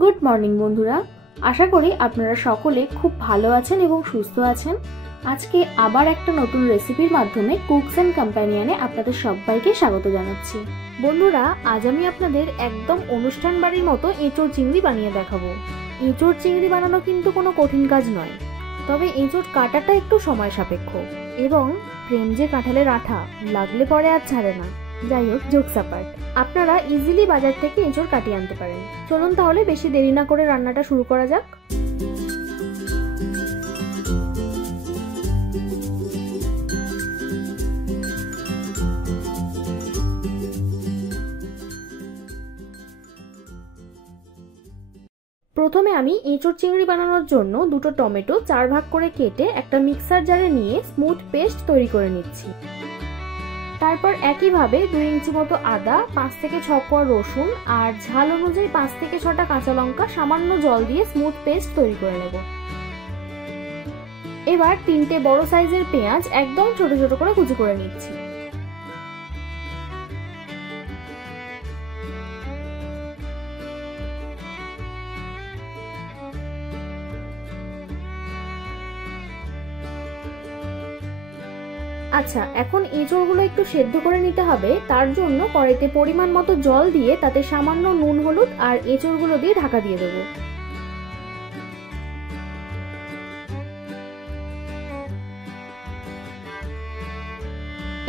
Good morning বন্ধুরা, আশা করি আপনারা সকলে খুব ভালো আছেন এবং সুস্থ আছেন। আজকে আবার একটা নতুন রেসিপির মাধ্যমে কুকস এন্ড কম্প্যানিয়নে আপনাদের সবাইকে স্বাগত জানাচ্ছি। বন্ধুরা, আজ আমি আপনাদের একদম অনুষ্ঠান বাড়ির মতো এঁচোড় চিংড়ি বানিয়ে দেখাবো। এঁচোড় চিংড়ি বানানো কিন্তু কোনো কঠিন কাজ নয়, তবে এঁচোড় কাটাটা একটু সময় সাপেক্ষ এবং প্রেম যে কাঁঠালের আঠা, লাগলে পরে আর ছাড়ে না। যাই হোক, জোকস অ্যাপার্ট, আপনারা ইজিলি বাজার থেকে এঁচোড় কাটিয়ে আনতে পারেন। চলুন তাহলে বেশি দেরি না করে রান্নাটা শুরু করা যাক। প্রথমে আমি এঁচোড় চিংড়ি বানানোর জন্য দুটো টমেটো 4 ভাগ করে কেটে একটা মিক্সার জারে নিয়ে স্মুথ পেস্ট তৈরি করে নিচ্ছি। তারপর একইভাবে 2 ইঞ্চি মতো আদা, 5 থেকে 6 কোয়া রসুন আর ঝাল অনুযায়ী 5 থেকে 6টা কাঁচা লঙ্কা সামান্য জল দিয়ে স্মুথ পেস্ট তৈরি করে নেব। এবার 3টে বড় সাইজের পেঁয়াজ একদম ছোট ছোট করে কুচি করে নিচ্ছি। আচ্ছা, এখন এঁচোড়গুলো একটু সেদ্ধ করে নিতে হবে। তার জন্য কড়াইতে পরিমাণ মতো জল দিয়ে তাতে সামান্য নুন, হলুদ আর এঁচোড়গুলো দিয়ে ঢাকা দিয়ে দেবো।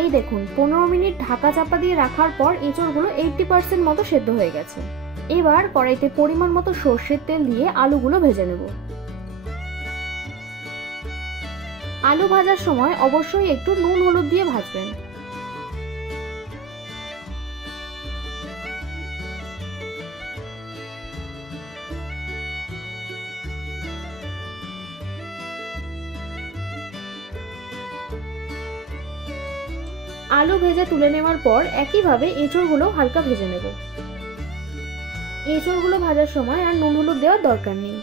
এই দেখুন, 15 মিনিট ঢাকা চাপা দিয়ে রাখার পর এঁচোড়গুলো 80% মতো সেদ্ধ হয়ে গেছে। এবার কড়াইতে পরিমাণ মতো সর্ষের তেল দিয়ে আলুগুলো ভেজে নেব। আলু ভাজার সময় অবশ্যই একটু নুন হলুদ দিয়ে ভাজবেন। আলু ভেজে তুলে নেওয়ার পর একইভাবে এঁচোড়গুলো হালকা ভেজে নেব। এঁচোড়গুলো ভাজার সময় আর নুন হলুদ দেওয়ার দরকার নেই।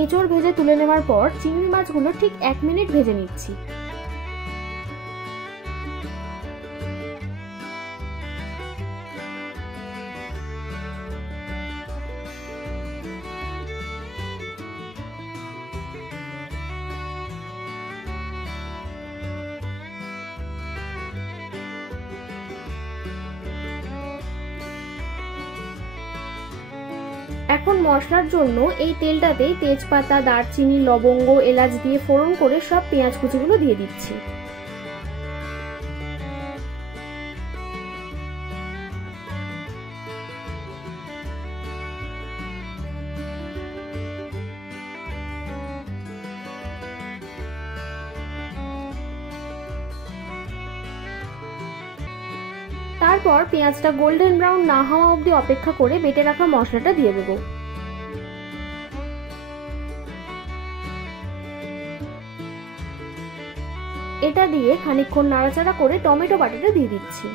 এঁচোড় ভেজে তুলে নেওয়ার পর চিংড়ি মাছগুলো ঠিক 1 মিনিট ভেজে নিচ্ছি। এখন মশলার জন্য এই তেলটাতেই তেজপাতা, দারচিনি, লবঙ্গ, এলাচ দিয়ে ফোড়ন করে সব পেঁয়াজ কুচিগুলো দিয়ে দিচ্ছি। তারপর পেঁয়াজটা গোল্ডেন ব্রাউন না হওয়া অবধি অপেক্ষা করে বেটে রাখা মশলাটা দিয়ে দেবো। এটা দিয়ে খানিকক্ষণ নাড়াচাড়া করে টমেটো বাটাটা দিয়ে দিচ্ছি।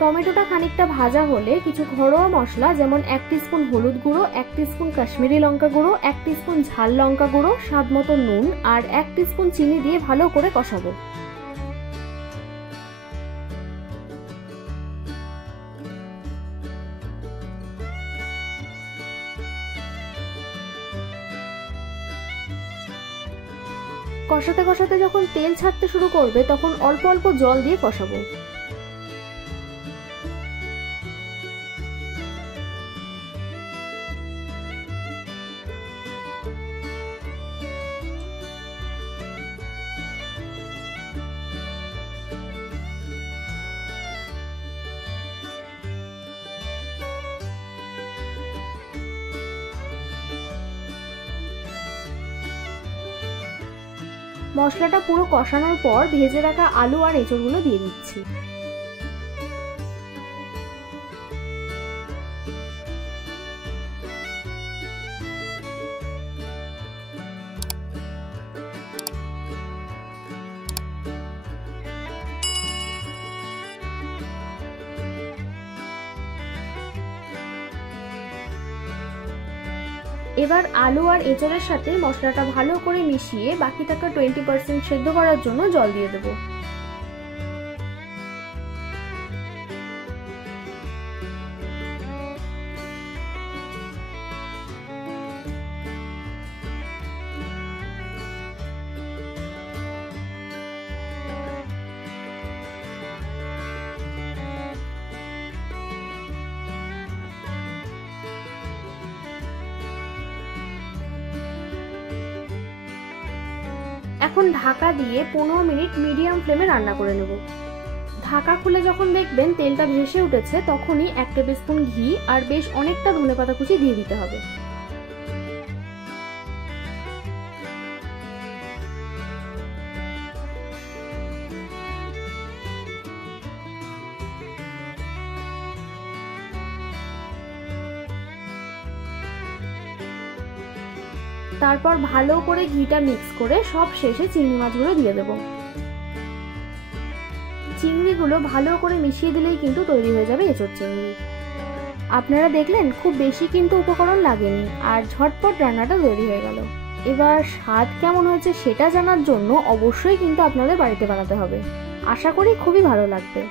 টমেটোটা খানিকটা ভাজা হলে কিছু ঘরোয়া মশলা যেমন 1 টিস্পুন হলুদ গুঁড়ো, 1 টিস্পুন কাশ্মীরি লঙ্কা গুঁড়ো, 1 টিস্পুন ঝাল লঙ্কা গুঁড়ো, স্বাদ মতো নুন আর 1 টিস্পুন চিনি দিয়ে ভালো করে কষাবো। কষাতে কষাতে যখন তেল ছাড়তে শুরু করবে তখন অল্প অল্প জল দিয়ে কষাবো। মশলাটা পুরো কষানোর পর ভেজে রাখা আলু আর এঁচড়গুলো দিয়ে দিচ্ছি। এবার আলু আর এঁচড়ের সাথে মশলাটা ভালো করে মিশিয়ে বাকি থাকা 20% সেদ্ধ করার জন্য জল দিয়ে দেব। এখন ঢাকা দিয়ে 15 মিনিট মিডিয়াম ফ্লেমে রান্না করে নেব। ঢাকা খুলে যখন দেখবেন তেলটা ভেসে উঠেছে, তখনই 1 টেবিল স্পুন ঘি আর বেশ অনেকটা ধনেপাতা কুচি দিয়ে দিতে হবে। তারপর ভালো করে ঘিটা মিক্স করে সব শেষে চিংড়ি মাছগুলো দিয়ে দেব। চিংড়িগুলো ভালো করে মিশিয়ে দিলেই কিন্তু তৈরি হয়ে যাবে এঁচড় চিংড়ি। আপনারা দেখলেন খুব বেশি কিন্তু উপকরণ লাগেনি আর ঝটপট রান্নাটা তৈরি হয়ে গেল। এবার স্বাদ কেমন হয়েছে সেটা জানার জন্য অবশ্যই কিন্তু আপনাদের বাড়িতে বানাতে হবে। আশা করি খুবই ভালো লাগবে।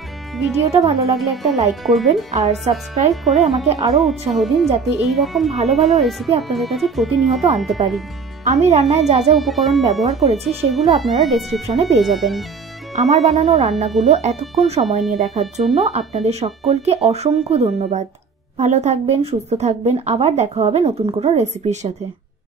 ভিডিওটা ভালো লাগলে একটা লাইক করবেন আর সাবস্ক্রাইব করে আমাকে আরও উৎসাহ দিন, যাতে এই রকম ভালো ভালো রেসিপি আপনাদের কাছে প্রতিনিয়ত আনতে পারি। আমি রান্নায় যা যা উপকরণ ব্যবহার করেছি সেগুলো আপনারা ডেসক্রিপশনে পেয়ে যাবেন। আমার বানানো রান্নাগুলো এতক্ষণ সময় নিয়ে দেখার জন্য আপনাদের সকলকে অসংখ্য ধন্যবাদ। ভালো থাকবেন, সুস্থ থাকবেন, আবার দেখা হবে নতুন কোনো রেসিপির সাথে।